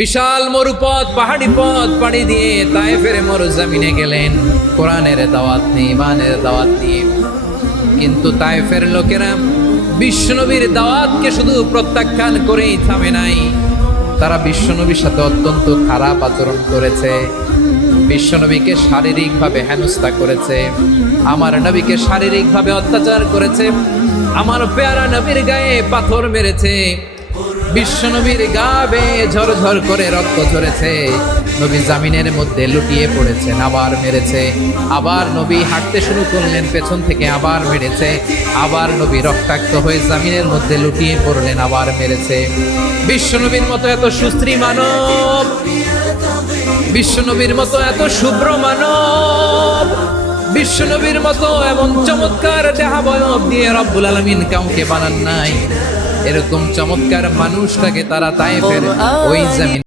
বিশাল মরুপথ পাহাড়ি পথ পাড়ি দিয়ে তায়েফের মরুজমিনে গেলেন কোরআনের দাওয়াত নিয়ে, ইমানের দাওয়াত নিয়ে। কিন্তু তায়েফের লোকেরা বিশ্বনবীর দাওয়াতকে শুধু প্রত্যাখ্যান করেই থামে নাই, তারা বিশ্বনবীর সাথে অত্যন্ত খারাপ আচরণ করেছে। বিশ্বনবীকে শারীরিকভাবে হেনস্থা করেছে, আমার নবীকে শারীরিকভাবে অত্যাচার করেছে, আমার পেয়ারা নবীর গায়ে পাথর মেরেছে, বিশ্বনবীর গা বেয়ে ঝরঝর করে রক্ত ঝরেছে, নবী জামিনের মধ্যে লুটিয়ে পড়েছেন, আবার মেরেছে, আবার নবী হাঁটতে শুরু করলেন, পেছন থেকে আবার মেরেছে, আবার নবী রক্তাক্ত হয়ে জামিনের মধ্যে লুটিয়ে পড়লেন, আবার মেরেছে। বিশ্বনবীর মতো এত সুস্ত্রী মানব, বিশ্বনবীর মতো এত শুভ্র মানব, বিশ্বনবীর মতো এমন চমৎকার দেহাবয়ব দিয়ে রব্বুল আলামিন কাউকে বানান নাই। এরকম চমৎকার মানুষটাকে তারা তায়েফের ওই জমিন